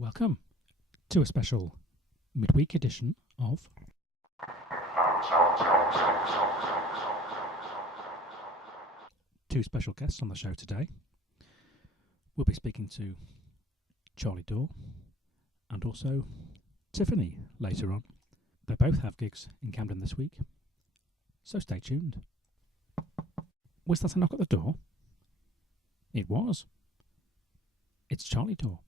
Welcome to a special midweek edition of two special guests on the show today. We'll be speaking to Charlie Dore and also Tiffany later on. They both have gigs in Camden this week, so stay tuned. Was that a knock at the door? It was. It's Charlie Dore.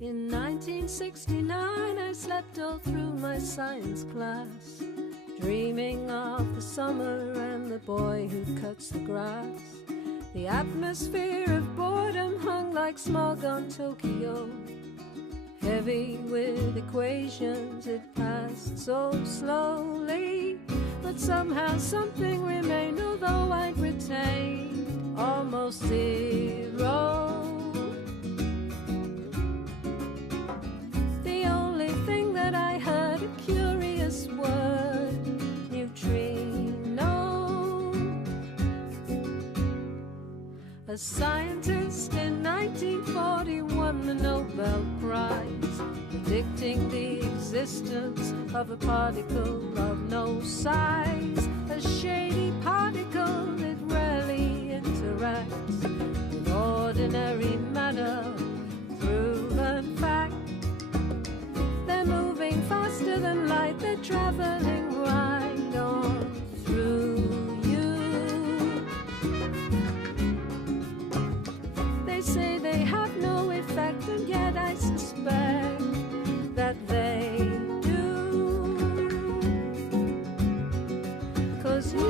In 1969 I slept all through my science class, dreaming of the summer and the boy who cuts the grass. The atmosphere of boredom hung like smog on Tokyo. Heavy with equations it passed so slowly, but somehow something remained, although I'd retained almost zero. The only thing that I heard, a curious word, neutrino. A scientist in 1940 won the Nobel Prize, predicting the existence of a particle of no size, a shady particle that rarely interacts with ordinary matter. Proven fact. They're moving faster than light, they're traveling right on through you. They say they have no effect, and yet I suspect that they do. 'Cause you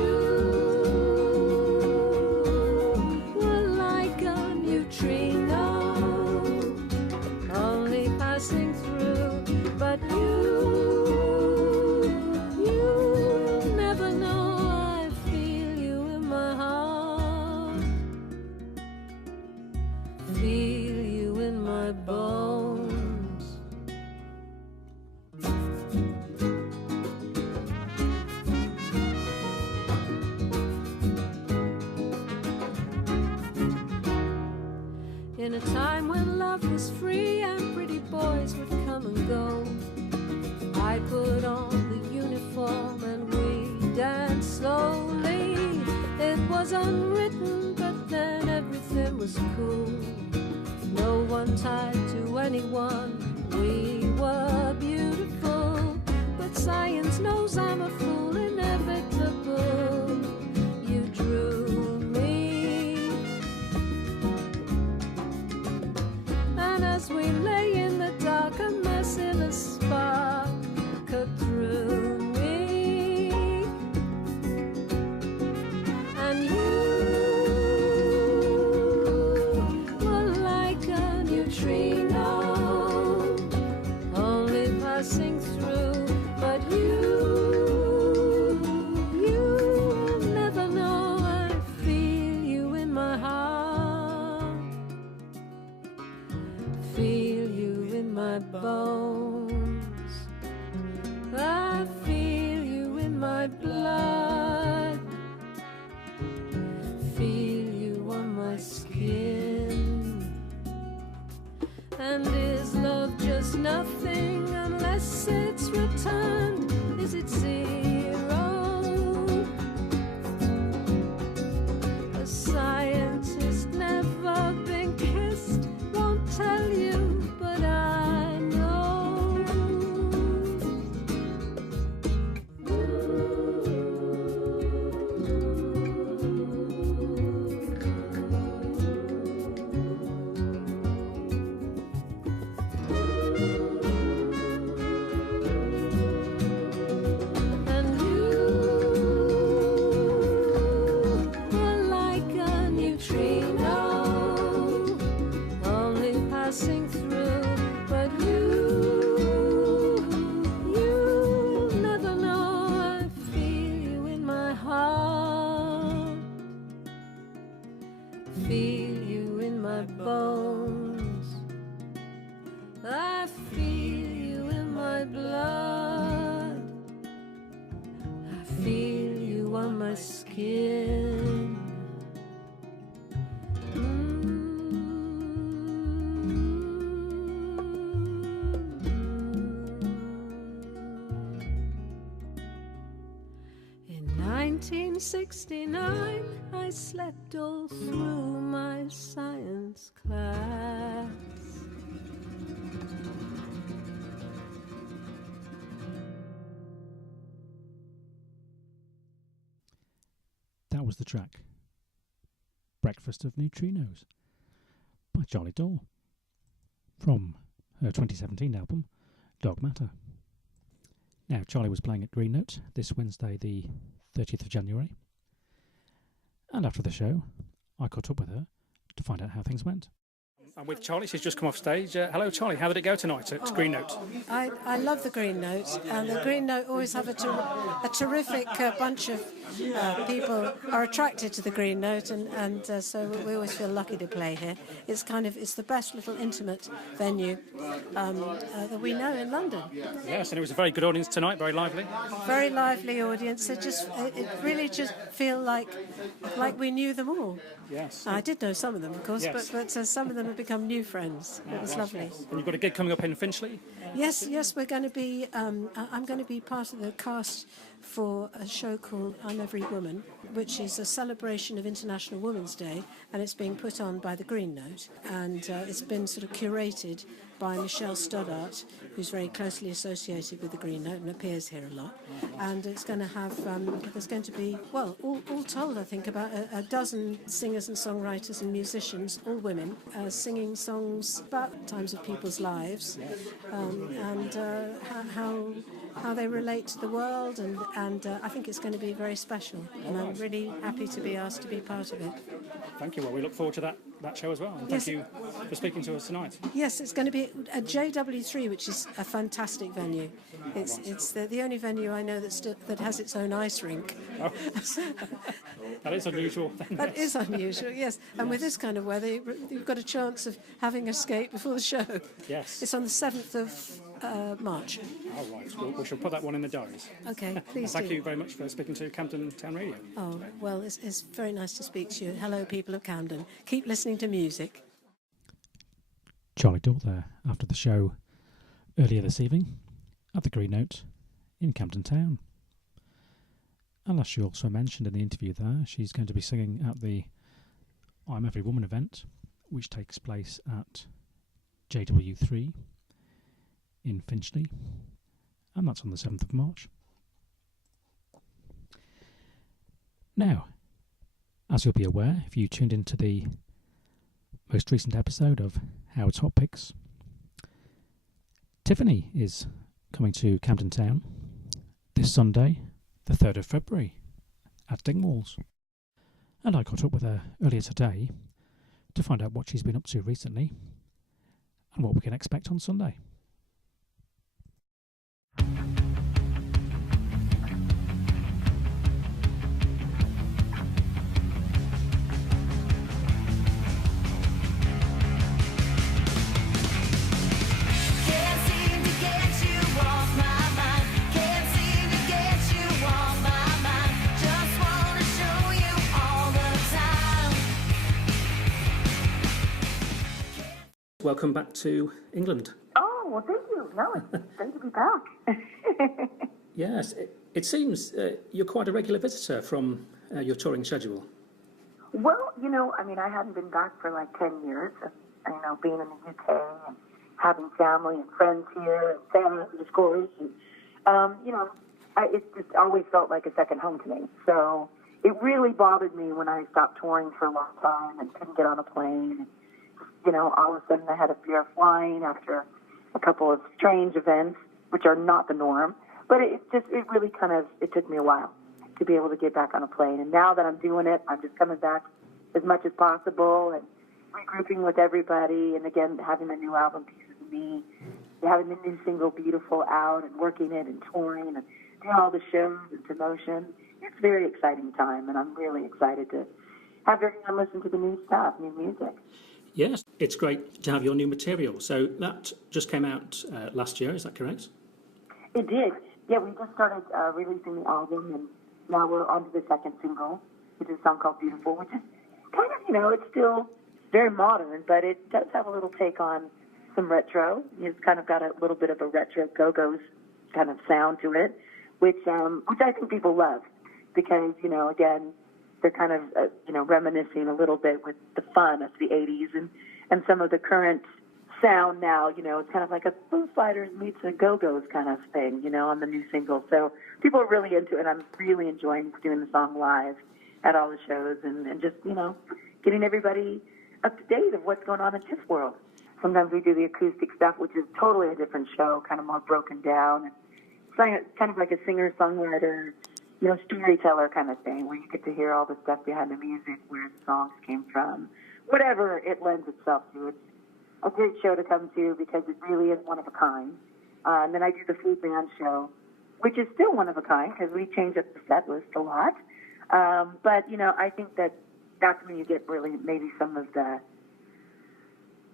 were like a neutrino, only passing through. But you'll never know. I feel you in my heart, feel you in my bones. In a time when love was free and pretty boys would come and go, I put on the uniform and we danced slowly. It was unwritten, but then everything was cool. No one tied to anyone, we were beautiful. But science knows I'm a fool, inevitable. You drew me, and as we lay in the dark, a merciless spark cut through me, and you were like a neutrino, only passing through. But you'll never know. I feel you in my heart, feel you in my bones. I feel you in my blood, feel you on my skin. And is love just nothing unless it's returned? Is it zero? A scientist never been kissed, won't tell you, but I know. feel you in my bones. I feel you in my blood. I feel you on my skin. In 1969, I slept all through my science class. That was the track Breakfast of Neutrinos by Charlie Dore from her 2017 album Dog Matter. Now, Charlie was playing at Green Note this Wednesday, the 30th of January, and after the show, I caught up with her to find out how things went. I'm with Charlie. She's just come off stage. Hello, Charlie. How did it go tonight at Green Note? I love the Green Note, and the Green Note always have a terrific bunch of people are attracted to the Green Note, and so we always feel lucky to play here. It's the best little intimate venue that we know in London. Yes, and it was a very good audience tonight. Very lively. Very lively audience. It really just feel like we knew them all. Yes. I did know some of them, of course, yes. but some of them have become new friends. It was lovely. Yes. And you've got a gig coming up in Finchley? Yes, we're going to be. I'm going to be part of the cast for a show called I'm Every Woman, which is a celebration of International Women's Day, and it's being put on by the Green Note, and it's been sort of curated by Michelle Stoddart, who's very closely associated with the Green Note and appears here a lot. And it's going to have, there's going to be, well, all told, I think, about a dozen singers and songwriters and musicians, all women, singing songs about times of people's lives, and how they relate to the world, and I think it's going to be very special, and I'm really happy to be asked to be part of it. Thank you. Well, we look forward to that show as well, and thank you for speaking to us tonight. Yes, it's going to be at JW3, which is a fantastic venue. It's the only venue I know that has its own ice rink. Oh. That is unusual. That is unusual, yes. And with this kind of weather, you've got a chance of having a skate before the show. Yes. It's on the 7th of March. All right. We shall put that one in the diaries. Okay, please Thank you very much for speaking to Camden Town Radio. Oh, well, it's very nice to speak to you. Hello, people of Camden. Keep listening to music. Charlie Dore there after the show earlier this evening at the Green Note in Camden Town. And as she also mentioned in the interview there, she's going to be singing at the I'm Every Woman event, which takes place at JW3 in Finchley, and that's on the 7th of March. Now, as you'll be aware, if you tuned into the most recent episode of Howard's Hotpicks, Tiffany is coming to Camden Town this Sunday, the 3rd of February, at Dingwalls. And I caught up with her earlier today to find out what she's been up to recently and what we can expect on Sunday. Welcome back to England. Oh, well, thank you. No, it's great to be back. Yes, it seems you're quite a regular visitor from your touring schedule. Well, I hadn't been back for like 10 years. And, being in the UK and having family and friends here and family, of course. And, it just always felt like a second home to me. So it really bothered me when I stopped touring for a long time and couldn't get on a plane. All of a sudden I had a fear of flying after a couple of strange events, which are not the norm. But it really it took me a while to be able to get back on a plane. And now that I'm doing it, I'm just coming back as much as possible and regrouping with everybody. And again, having the new album, Pieces of Me, having the new single, Beautiful, out and working it and touring and doing all the shows and promotion. It's a very exciting time, and I'm really excited to have everyone listen to the new stuff, new music. Yes, it's great to have your new material. So that just came out last year, is that correct? It did. Yeah, we just started releasing the album, and now we're on to the second single, which is a song called Beautiful, which is kind of, it's still very modern, but it does have a little take on some retro. It's kind of got a little bit of a retro Go-Go's kind of sound to it, which I think people love because, again, they're kind of, reminiscing a little bit with the fun of the 80s and some of the current sound now, it's kind of like a Foo Fighters meets a Go-Go's kind of thing, on the new single. So people are really into it. I'm really enjoying doing the song live at all the shows and just, getting everybody up to date of what's going on in Tiff world. Sometimes we do the acoustic stuff, which is totally a different show, kind of more broken down. It's kind of like a singer-songwriter, storyteller kind of thing, where you get to hear all the stuff behind the music, where the songs came from, whatever it lends itself to. It's a great show to come to because it really is one of a kind. And then I do the full band show, which is still one of a kind because we change up the set list a lot. But, I think that's when you get really maybe some of the,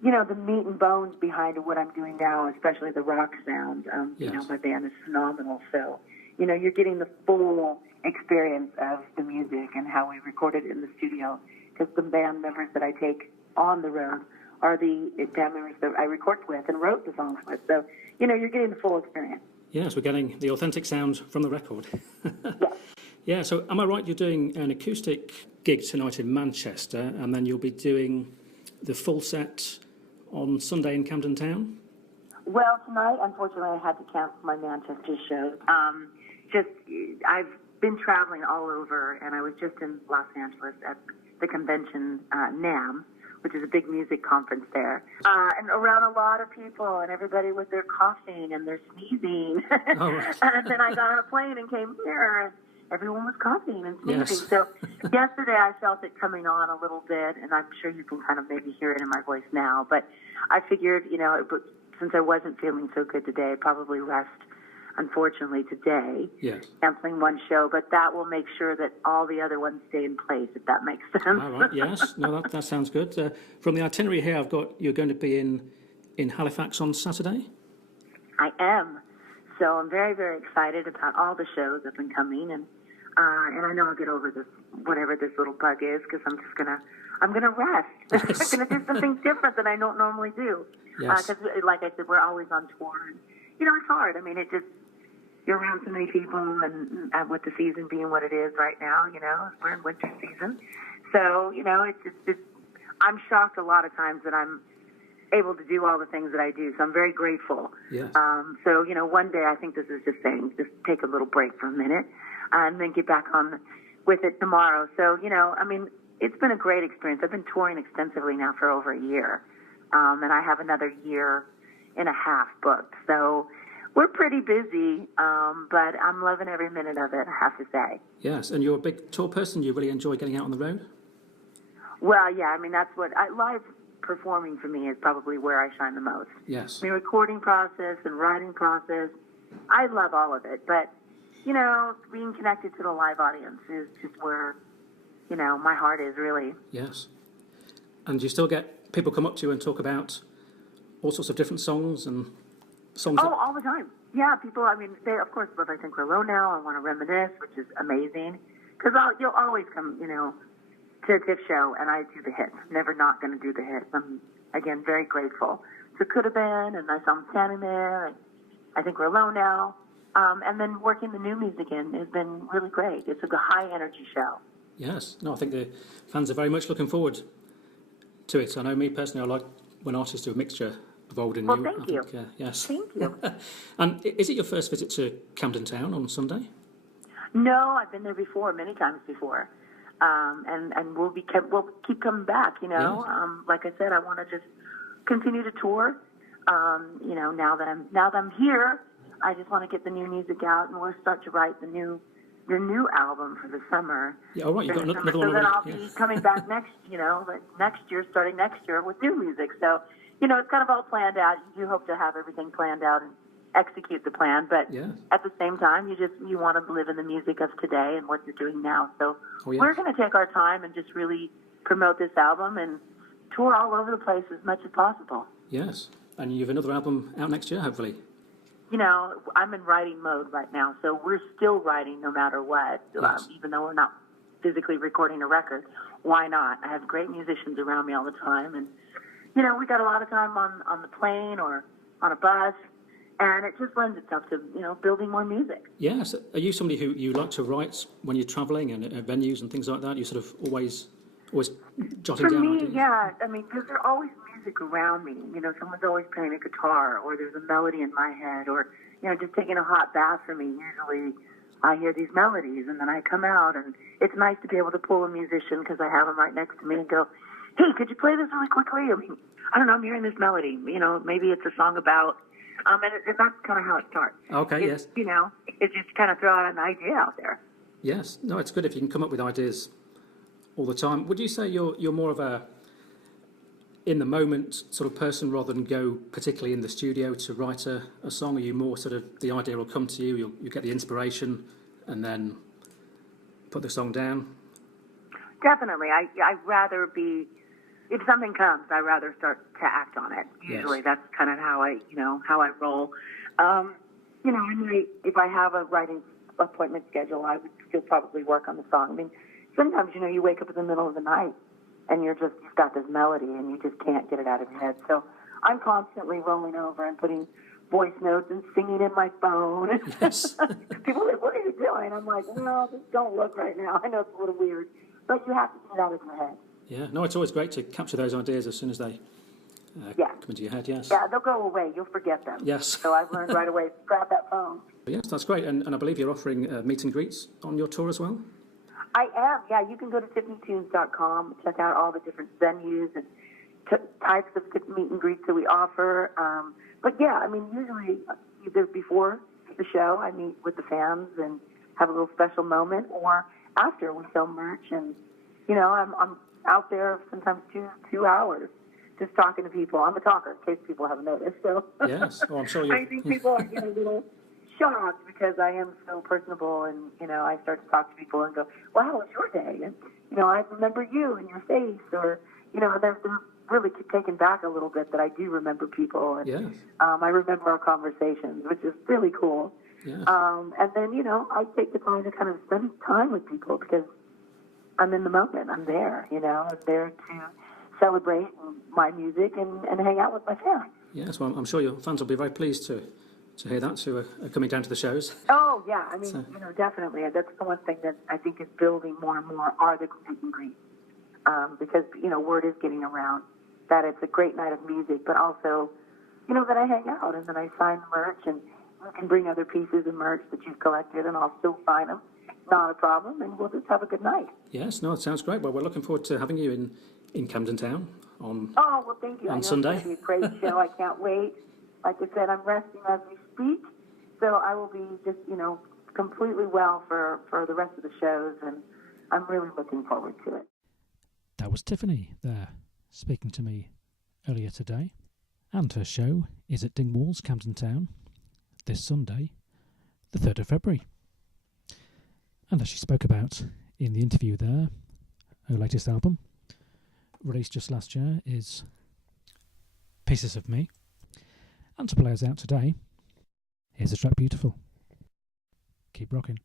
the meat and bones behind what I'm doing now, especially the rock sound. Yes. My band is phenomenal. So, you're getting the full experience of the music and how we recorded it in the studio because the band members that I take on the road are the band members that I recorded with and wrote the songs with. So, you're getting the full experience. Yes, we're getting the authentic sound from the record. Yeah. Yeah, so am I right, you're doing an acoustic gig tonight in Manchester and then you'll be doing the full set on Sunday in Camden Town? Well, tonight, unfortunately, I had to cancel my Manchester show. I've been traveling all over, and I was just in Los Angeles at the convention, NAMM, which is a big music conference there, and around a lot of people, and everybody with their coughing and their sneezing. Oh, right. And then I got on a plane and came here, and everyone was coughing and sneezing. Yes. So yesterday I felt it coming on a little bit, and I'm sure you can kind of maybe hear it in my voice now. But I figured, since I wasn't feeling so good today, I'd probably rest, unfortunately, today. Yes. Canceling one show, but that will make sure that all the other ones stay in place, if that makes sense. All right, yes. No, that sounds good. From the itinerary here, I've got you're going to be in Halifax on Saturday? I am. So I'm very, very excited about all the shows up and coming, and I know I'll get over this, whatever this little bug is, because I'm gonna rest. Yes. I'm gonna do something different than I don't normally do. Yes. Because, like I said, we're always on tour, and it's hard. I mean, you're around so many people, and with the season being what it is right now, we're in winter season, so it's I'm shocked a lot of times that I'm able to do all the things that I do. So I'm very grateful. Yes. So, one day I think this is just saying, just take a little break for a minute and then get back on with it tomorrow. So, it's been a great experience. I've been touring extensively now for over a year. And I have another year and a half booked. So we're pretty busy, but I'm loving every minute of it, I have to say. Yes. And you're a big tour person. You really enjoy getting out on the road? Well, yeah. That's what live performing for me is probably where I shine the most. Yes. The recording process and writing process, I love all of it. But, being connected to the live audience is just where, my heart is really. Yes. And you still get people come up to you and talk about all sorts of different songs and songs? Oh, all the time. Yeah, people, they, of course, love I Think We're Low Now. I Want to Reminisce, which is amazing. Because you'll always come, to a Tiff show, and I do the hits. Never not going to do the hits. I'm, again, very grateful. So Could Have Been, and I Saw Him Standing There, and I Think We're Alone Now. And then working the new music in has been really great. It's a high-energy show. Yes. No, I think the fans are very much looking forward to it. I know me personally, I like when artists do a mixture of old and new. Well, thank you. Yes. Thank you. And is it your first visit to Camden Town on Sunday? No, I've been there before, many times before. And we'll keep coming back, Yeah. Like I said, I want to just continue to tour. Now that I'm here, I just want to get the new music out, and we'll start to write the new album for the summer. Yeah, all right, you've got another one So already. then I'll be coming back starting next year with new music. So, it's kind of all planned out. You do hope to have everything planned out and execute the plan. But Yeah. at the same time, you want to live in the music of today and what you're doing now. So Oh, yes. we're going to take our time and just really promote this album and tour all over the place as much as possible. Yes. And you have another album out next year, hopefully. You know, I'm in writing mode right now, so we're still writing no matter what, Yes. even though we're not physically recording a record. Why not? I have great musicians around me all the time, and, you know, we got a lot of time on the plane or on a bus, and it just lends itself to, you know, building more music. Yes. Are you somebody who you like to write when you're travelling and at venues and things like that? You sort of always jotting For down me, ideas? yeah. I mean, because there's always music around me. You know, someone's always playing a guitar, or there's a melody in my head, or, you know, just taking a hot bath for me. Usually I hear these melodies, and then I come out, and it's nice to be able to pull a musician because I have them right next to me and go, hey, could you play this really quickly? I mean, I don't know, I'm hearing this melody. You know, maybe it's a song about, and that's kind of how it starts. Okay, It's, yes. You know, it's just kind of throw out an idea out there. Yes. No, it's good if you can come up with ideas all the time. Would you say you're more of a in the moment sort of person rather than go particularly in the studio to write a song? Are you more sort of the idea will come to you, you get the inspiration and then put the song down? Definitely. I'd rather be, if something comes, I'd rather start to act on it. Usually Yes. that's kind of how I roll. You know, I might, if I have a writing appointment schedule, I would still probably work on the song. I mean, sometimes, you know, you wake up in the middle of the night and you've got this melody and you just can't get it out of your head. So I'm constantly rolling over and putting voice notes and singing in my phone. Yes. People are like, what are you doing? I'm like, well, just don't look right now. I know it's a little weird, but you have to get it out of your head. Yeah. No, it's always great to capture those ideas as soon as they Yeah. come into your head, yes. Yeah, they'll go away. You'll forget them. Yes. So I've learned right away, grab that phone. Yes, that's great. And I believe you're offering meet and greets on your tour as well? I am, yeah. You can go to tiffanytunes.com, check out all the different venues and types of meet and greets that we offer. But yeah, I mean, usually either before the show, I meet with the fans and have a little special moment, or after we sell merch. And, you know, I'm out there sometimes 2 hours just talking to people. I'm a talker, in case people haven't noticed. So Yes. Oh, I'm sure you. I think people are getting a little shocked because I am so personable, and, you know, I start to talk to people and go, well, how was your day? And, you know, I remember you and your face, or, you know, they're really taken back a little bit that I do remember people, and Yes. I remember our conversations, which is really cool. Yes. And then, you know, I take the time to kind of spend time with people because I'm in the moment. I'm there, you know, I'm there to celebrate my music and hang out with my fans. Yes, well, I'm sure your fans will be very pleased to hear that, who are coming down to the shows. Oh, yeah. I mean, So- you know, definitely. That's the one thing that I think is building more and more are the meet and greets. Because, you know, word is getting around that it's a great night of music, but also, you know, that I hang out and that I sign merch, and you can bring other pieces of merch that you've collected and I'll still sign them. Not a problem, and we'll just have a good night. Yes, no, it sounds great. Well, we're looking forward to having you in Camden Town on... Oh, well, thank you. I On know Sunday? It's going to be a great show. I can't wait. Like I said, I'm resting as we speak, so I will be just, you know, completely well for the rest of the shows, and I'm really looking forward to it. That was Tiffany there, speaking to me earlier today. And her show is at Dingwalls, Camden Town, this Sunday, the 3rd of February. And as she spoke about in the interview there, her latest album, released just last year, is Pieces of Me. And to play us out today, here's the track Beautiful. Keep rocking.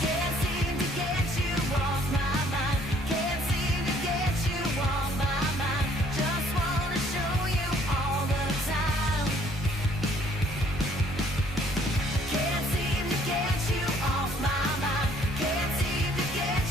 Can't seem to get you off my mind. Can't seem to get you off my mind. Just wanna show you all the time. Can't seem to get you off my mind. Can't seem to get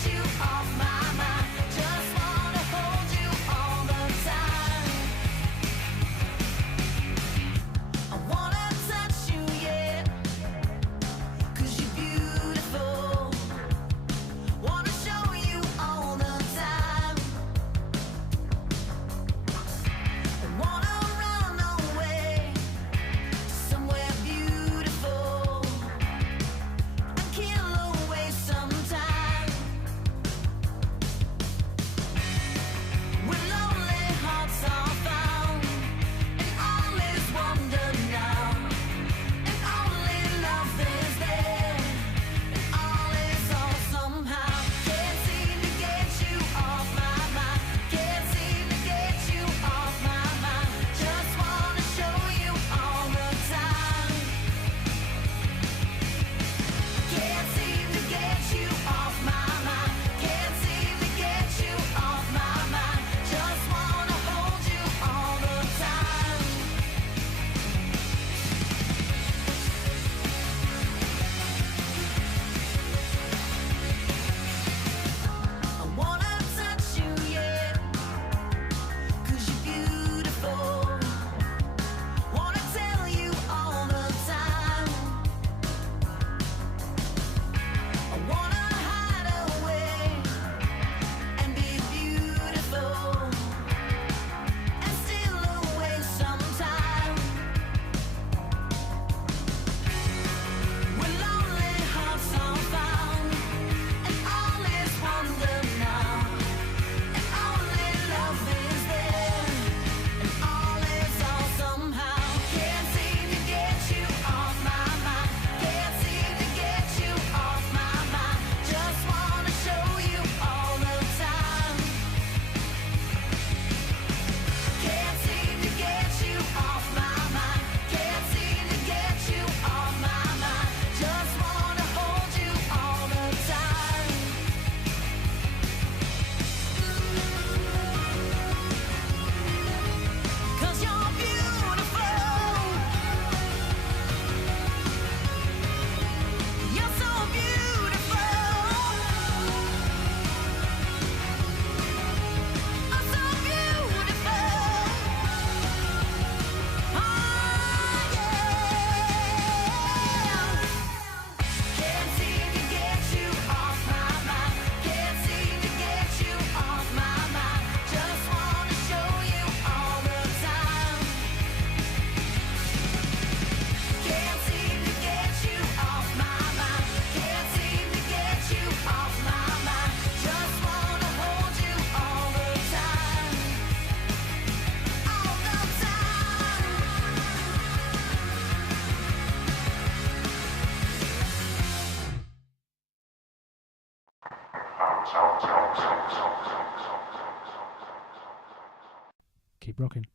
Keep rocking.